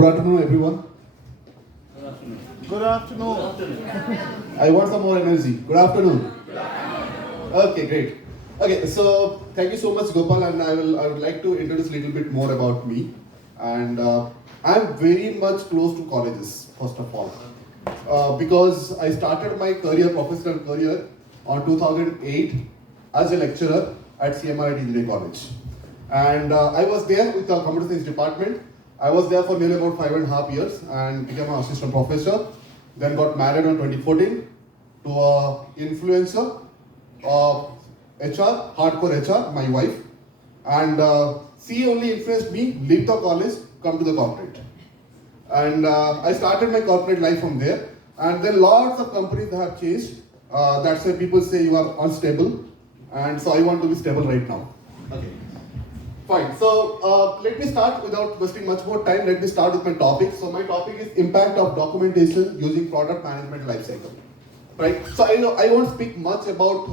Good afternoon, everyone. Good afternoon. I want some more energy. Good afternoon. Okay, great. Okay, so thank you so much, Gopal, and I would like to introduce a little bit more about me. And I'm very much close to colleges, first of all, because I started my professional career on 2008 as a lecturer at CMRIT Engineering College. And I was there with the computer science department. I was there for nearly about 5.5 years and became an assistant professor. Then got married in 2014 to an influencer of HR, hardcore HR, my wife. And she only influenced me, leave the college, come to the corporate. And I started my corporate life from there. And then lots of companies have changed. That's why people say you are unstable. And so I want to be stable right now. Okay. Fine. So let me start without wasting much more time. Let me start with my topic. So my topic is impact of documentation using product management lifecycle. Right. So I won't speak much about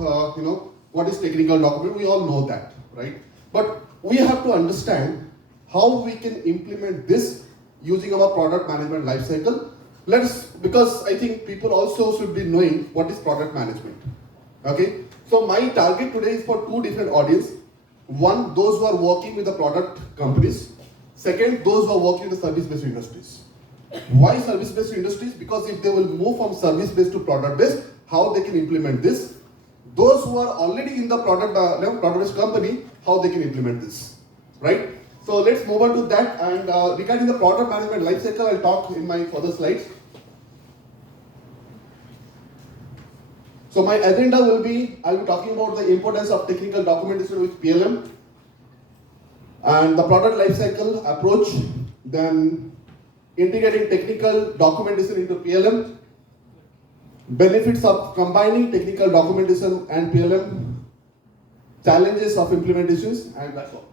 what is technical document. We all know that, right? But we have to understand how we can implement this using our product management lifecycle. Because I think people also should be knowing what is product management. Okay. So my target today is for two different audiences. One, those who are working with the product companies. Second, those who are working in the service-based industries. Why service-based industries? Because if they will move from service-based to product-based, how they can implement this. Those who are already in the product-based company, how they can implement this, right? So let's move on to that. And regarding the product management lifecycle, I'll talk in my further slides. So my agenda will be, I'll be talking about the importance of technical documentation with PLM and the product lifecycle approach, then integrating technical documentation into PLM, benefits of combining technical documentation and PLM, challenges of implementations, and that's all.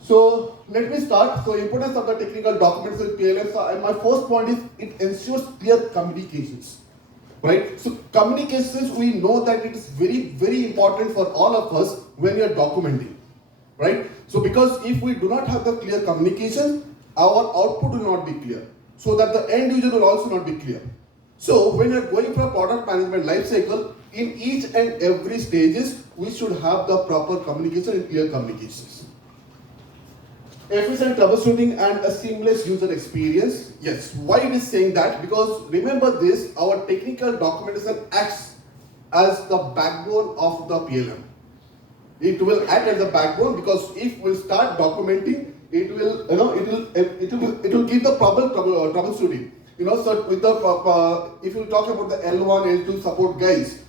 So let me start. So importance of the technical documentation with PLM. So my first point is it ensures clear communications. Right? So communications, we know that it is very, very important for all of us when we are documenting. Right? So because if we do not have the clear communication, our output will not be clear. So that the end user will also not be clear. So when you are going for a product management life cycle, in each and every stages, we should have the proper communication and clear communications. Efficient troubleshooting and a seamless user experience. Yes, why it is saying that? Because remember this, our technical documentation acts as the backbone of the PLM. It will act as the backbone because if we start documenting, it will give the proper troubleshooting. So with the if you talk about the L1, L2 support guys,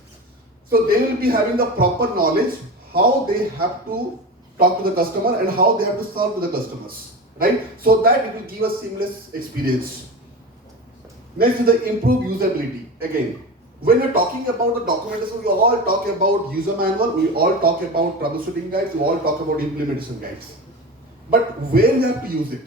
so they will be having the proper knowledge how they have to talk to the customer and how they have to serve to the customers, right? So that it will give a seamless experience. Next is the improved usability. Again, when we're talking about the documentation, we all talk about user manual, we all talk about troubleshooting guides, we all talk about implementation guides. But where you have to use it,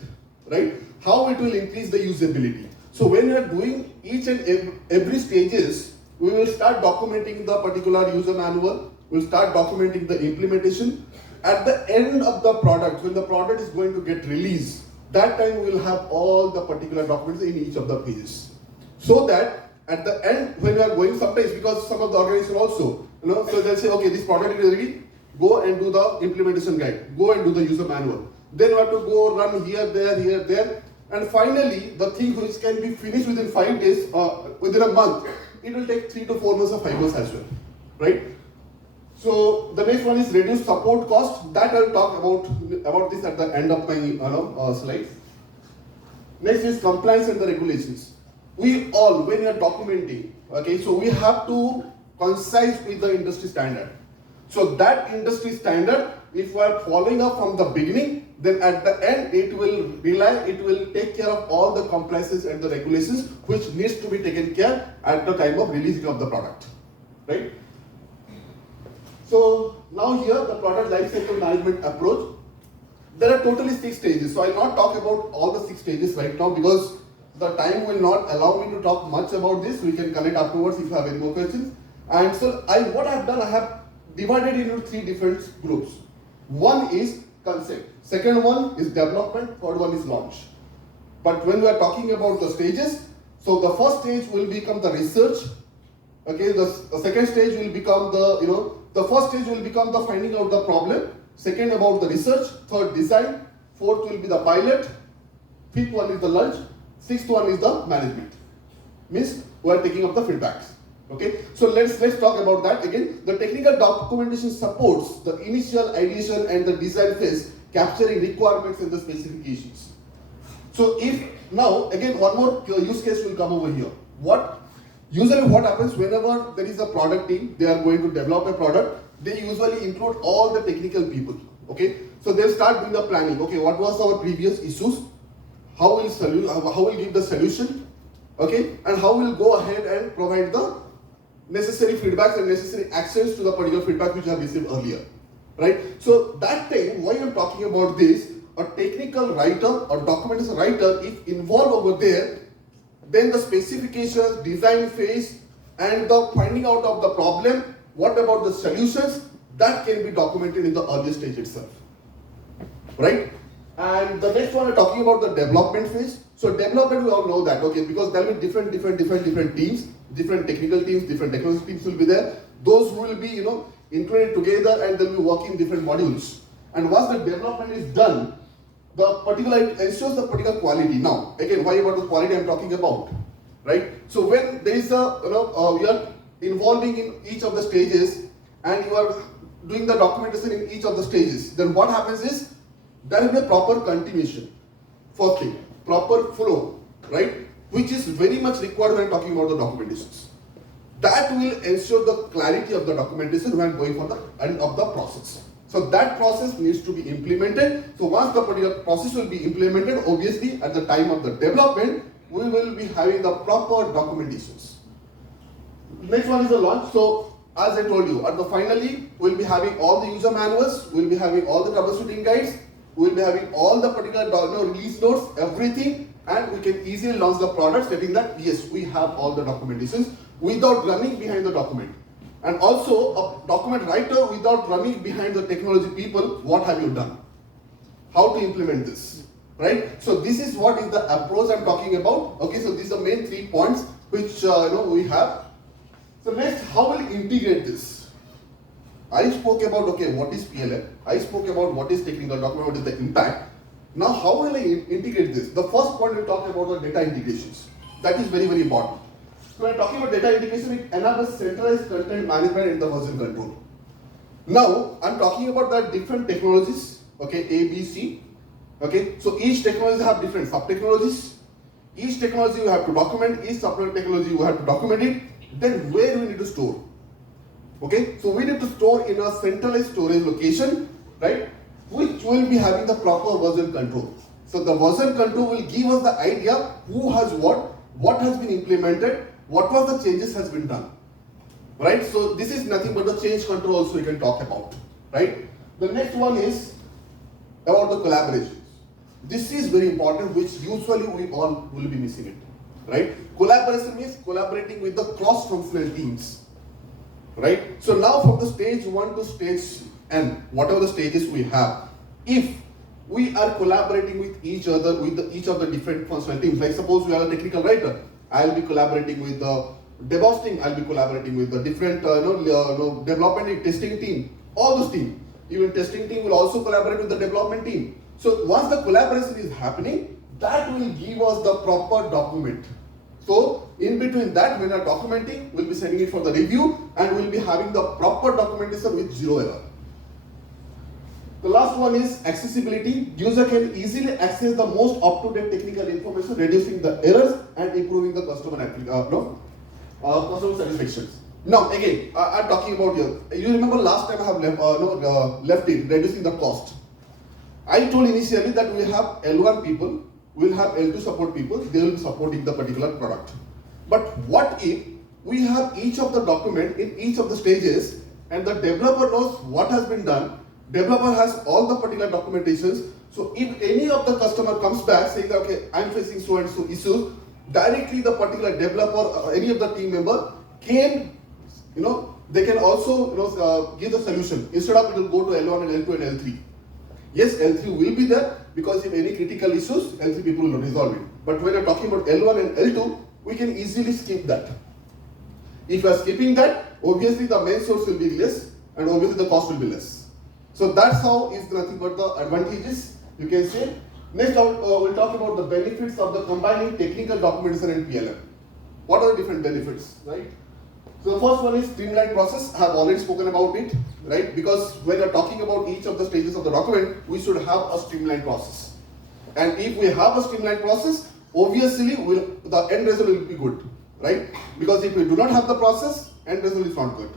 right? How it will increase the usability. So when we are doing each and every stages, we will start documenting the particular user manual, we'll start documenting the implementation. At the end of the product, when the product is going to get released, that time we will have all the particular documents in each of the pages. So that at the end, when we are going sometimes, because some of the organization also, so they'll say, okay, this product is ready, go and do the implementation guide, go and do the user manual. Then you have to go run here, there. And finally, the thing which can be finished within 5 days, within a month, it will take 3 to 4 months or 5 months as well, right? So the next one is reduce support cost. That I'll talk about this at the end of my slides. Next is compliance and the regulations. We all, when we are documenting, okay, so we have to coincide with the industry standard. So that industry standard, if we are following up from the beginning, then at the end it will take care of all the compliances and the regulations which needs to be taken care at the time of releasing of the product, right? So now here the product lifecycle management approach. There are totally 6 stages. So I will not talk about all the 6 stages right now because the time will not allow me to talk much about this. We can connect afterwards if you have any more questions. And so what I have done, I have divided into 3 different groups. One is concept, second one is development, third one is launch. But when we are talking about the stages, so the first stage will become the research. Okay, the second stage will become the first stage will become the finding out the problem. Second about the research. Third design. Fourth will be the pilot. Fifth one is the lunch. Sixth one is the management. Means we are taking up the feedbacks. Okay, so let's talk about that again. The technical documentation supports the initial ideation and the design phase, capturing requirements and the specifications. So if now again one more use case will come over here. Usually what happens whenever there is a product team, they are going to develop a product, they usually include all the technical people. Okay, so they'll start doing the planning. Okay, what was our previous issues? How will give the solution? Okay, and how will go ahead and provide the necessary feedbacks and necessary actions to the particular feedback which I have received earlier. Right? So that time, why I'm talking about this, a technical writer or documentation writer, if involved over there, then the specifications, design phase, and the finding out of the problem, what about the solutions, that can be documented in the early stage itself. Right? And the next one we're talking about the development phase. So development, we all know that, okay, because there will be different teams, different technical teams, different technology teams will be there. Those who will be, included together and they'll be working different modules. And once the development is done, it ensures the particular quality. Now, again, why about the quality I'm talking about, right? So when there is we are involving in each of the stages and you are doing the documentation in each of the stages, then what happens is there will be a proper continuation. First thing, proper flow, right? Which is very much required when talking about the documentations. That will ensure the clarity of the documentation when going for the end of the process. So that process needs to be implemented. So once the particular process will be implemented, obviously at the time of the development, we will be having the proper documentations. Next one is the launch. So as I told you, at the finally, we'll be having all the user manuals, we'll be having all the troubleshooting guides, we'll be having all the particular release notes, everything, and we can easily launch the product stating that yes, we have all the documentations without running behind the document. And also a document writer without running behind the technology people, what have you done? How to implement this, right? So this is what is the approach I'm talking about. Okay, so these are the main 3 points which we have. So next, how will we integrate this? I spoke about, okay, what is PLM? I spoke about what is technical document, what is the impact. Now, how will I integrate this? The first point we talk about the data integrations. That is very, very important. So when talking about data integration, it enables centralized content management in the version control. Now, I'm talking about the different technologies, okay, A, B, C. Okay, so each technology have different sub-technologies. Each technology you have to document, each sub-technology you have to document it. Then where we need to store? Okay, so we need to store in a centralized storage location, right, which will be having the proper version control. So the version control will give us the idea who has what has been implemented, what was the changes has been done, right? So this is nothing but the change control also we can talk about, right? The next one is about the collaborations. This is very important, which usually we all will be missing it, right? Collaboration means collaborating with the cross-functional teams, right? So now from the stage 1 to stage N, whatever the stages we have, if we are collaborating with each other, with each of the different functional teams, like suppose we are a technical writer, I'll be collaborating with the DevOps team, I'll be collaborating with the different development and testing team, all those teams. Even testing team will also collaborate with the development team. So once the collaboration is happening, that will give us the proper document. So in between that, when we are documenting, we'll be sending it for the review and we'll be having the proper documentation with 0 error. The last one is accessibility. User can easily access the most up-to-date technical information, reducing the errors and improving the customer satisfaction. Now again, I'm talking about here. You remember last time I have left it, reducing the cost. I told initially that we have L1 people, we'll have L2 support people, they will be supporting the particular product. But what if we have each of the document in each of the stages and the developer knows what has been done, developer has all the particular documentations, so if any of the customer comes back saying that, okay, I'm facing so and so issues, directly the particular developer or any of the team member can, they can also give the solution. Instead of it will go to L1 and L2 and L3. Yes, L3 will be there because if any critical issues, L3 people will resolve it. But when you're talking about L1 and L2, we can easily skip that. If you are skipping that, obviously the main source will be less and obviously the cost will be less. So that's how is nothing but the advantages you can say. Next we'll talk about the benefits of the combining technical documentation and PLM. What are the different benefits, right? So the first one is streamlined process. I have already spoken about it, right? Because when you're talking about each of the stages of the document, we should have a streamlined process. And if we have a streamlined process, obviously the end result will be good, right? Because if we do not have the process, end result is not good.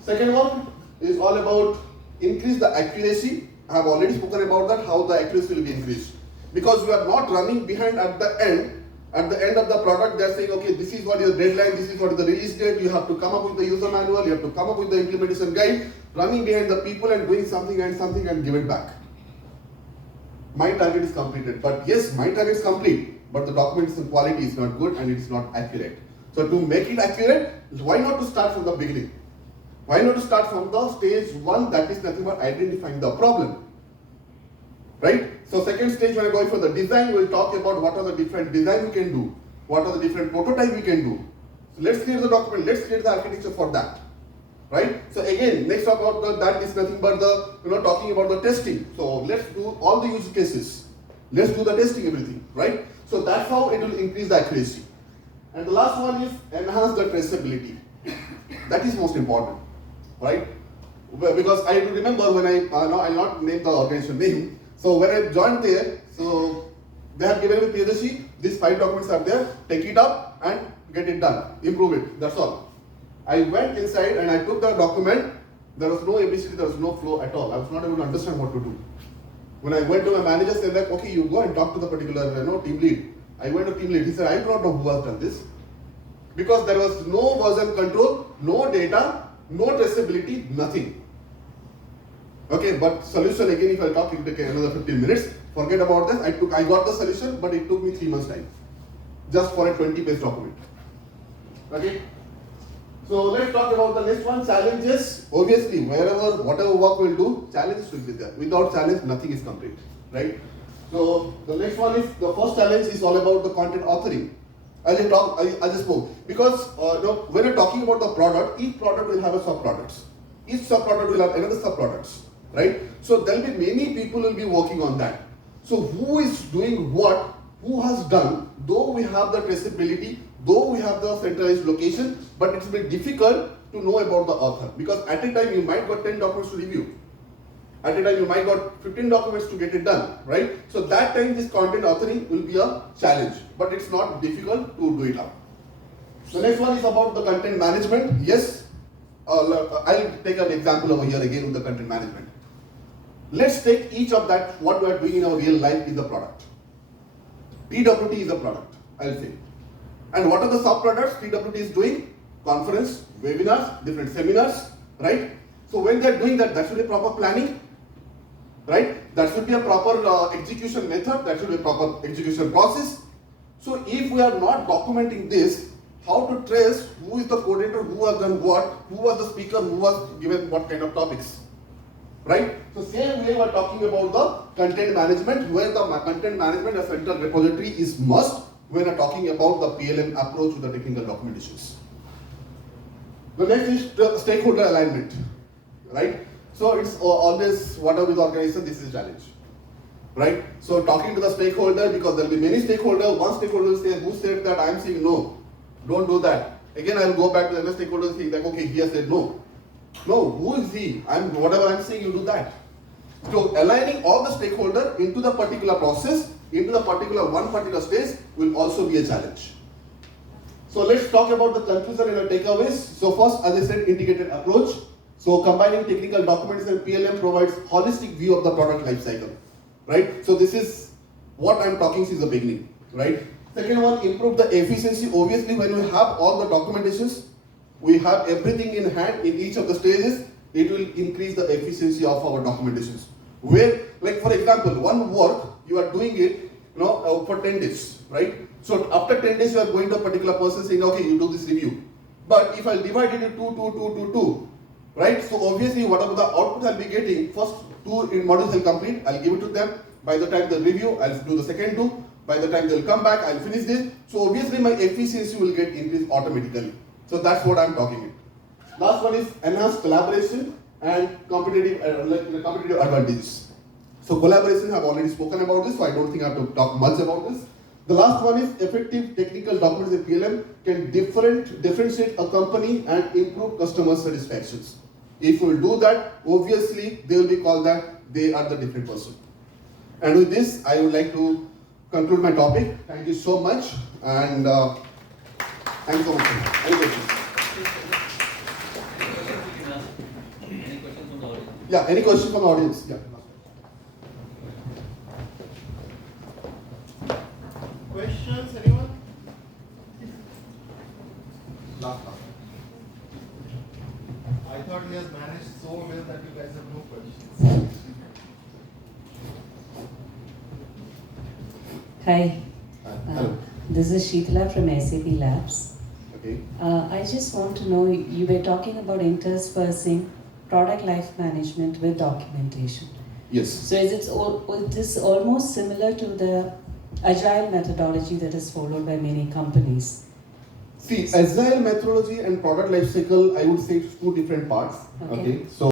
Second one is all about increase the accuracy. I have already spoken about that, how the accuracy will be increased. Because we are not running behind at the end of the product, they're saying, okay, this is what is the deadline, this is what is the release date, you have to come up with the user manual, you have to come up with the implementation guide, running behind the people and doing something and give it back. My target is completed, but yes, my target is complete, but the documentation quality is not good and it is not accurate. So to make it accurate, why not to start from the beginning? Why not to start from the stage 1, that is nothing but identifying the problem, right? So second stage, when I go for the design, we'll talk about what are the different design we can do, what are the different prototype we can do. So let's create the document, let's create the architecture for that, right? So again, next about that is nothing but the, talking about the testing. So let's do all the use cases. Let's do the testing, everything, right? So that's how it will increase the accuracy. And the last one is enhance the traceability. That is most important, right? Because I remember when I'll not name the organization name. So when I joined there, so they have given me Priyadarshi, these 5 documents are there, take it up and get it done, improve it, that's all. I went inside and I took the document, there was no ABCD, there was no flow at all. I was not able to understand what to do. When I went to my manager, they said like, okay, you go and talk to the particular team lead. I went to team lead, he said, I do not know who has done this. Because there was no version control, no data, no traceability, nothing. Okay, but solution again, if I talk, it will take another 15 minutes. Forget about this. I got the solution, but it took me 3 months time, just for a 20-page document. Okay. So let's talk about the next one, challenges. Obviously, whatever work we'll do, challenges will be there. Without challenge, nothing is complete, right? So the next one is, the first challenge is all about the content authoring. I just spoke. Because when you're talking about the product, each product will have a sub-products. Each sub-product will have another sub-products, right? So there will be many people will be working on that. So who is doing what, who has done, though we have the traceability, though we have the centralized location, but it's very difficult to know about the author. Because at a time you might got 10 documents to review. At a time you might got 15 documents to get it done, right? So that time this content authoring will be a challenge, but it's not difficult to do it up. The next one is about the content management. Yes, I'll take an example over here again with the content management. Let's take each of that, what we are doing in our real life is the product. TWT is a product, I'll say. And what are the sub-products TWT is doing? Conference, webinars, different seminars, right? So when they're doing that, that should be proper planning, right? That should be a proper execution method, that should be a proper execution process. So if we are not documenting this, how to trace who is the coordinator, who has done what, who was the speaker, who was given what kind of topics, right? So same way we are talking about the content management, where the content management as central repository is must when we are talking about the PLM approach to the technical documentations. The next is stakeholder alignment, right? So it's always, whatever is organization, this is a challenge, right? So talking to the stakeholder, because there will be many stakeholders, one stakeholder will say, who said that? I am saying no, don't do that. Again, I will go back to the other stakeholder saying that, okay, he has said no. No, who is he? Whatever I'm saying, you do that. So aligning all the stakeholders into the particular process, into the one particular stage will also be a challenge. So let's talk about the conclusion and the takeaways. So first, as I said, integrated approach. So combining technical documents and PLM provides holistic view of the product life cycle, right? So this is what I'm talking since the beginning, right? Second one, improve the efficiency. Obviously, when we have all the documentations, we have everything in hand in each of the stages, it will increase the efficiency of our documentations. Where, like for example, one work, you are doing it, for 10 days, right? So after 10 days, you are going to a particular person saying, okay, you do this review. But if I divide it into 2, right? So obviously whatever the output I'll be getting, first 2 modules I'll complete, I'll give it to them. By the time they'll review, I'll do the second 2. By the time they'll come back, I'll finish this. So obviously my efficiency will get increased automatically. So that's what I'm talking about. Last one is enhanced collaboration and competitive advantages. So collaboration, I've already spoken about this, so I don't think I have to talk much about this. The last one is effective technical documents in PLM can differentiate a company and improve customer satisfactions. If we do that, obviously they will be called that they are the different person. And with this, I would like to conclude my topic. Thank you so much, and thank you so much. Any questions? Any questions from the audience? Yeah, any questions from the audience? Yeah. Questions, anyone? Last. I thought he has managed so well that you guys have no questions. Hi, Hello. this is Sheetala from SAP Labs. Okay. I just want to know, you were talking about interspersing product life management with documentation. Yes. So is this almost similar to the agile methodology that is followed by many companies? See, agile methodology and product lifecycle, I would say it's 2 different parts. Okay. So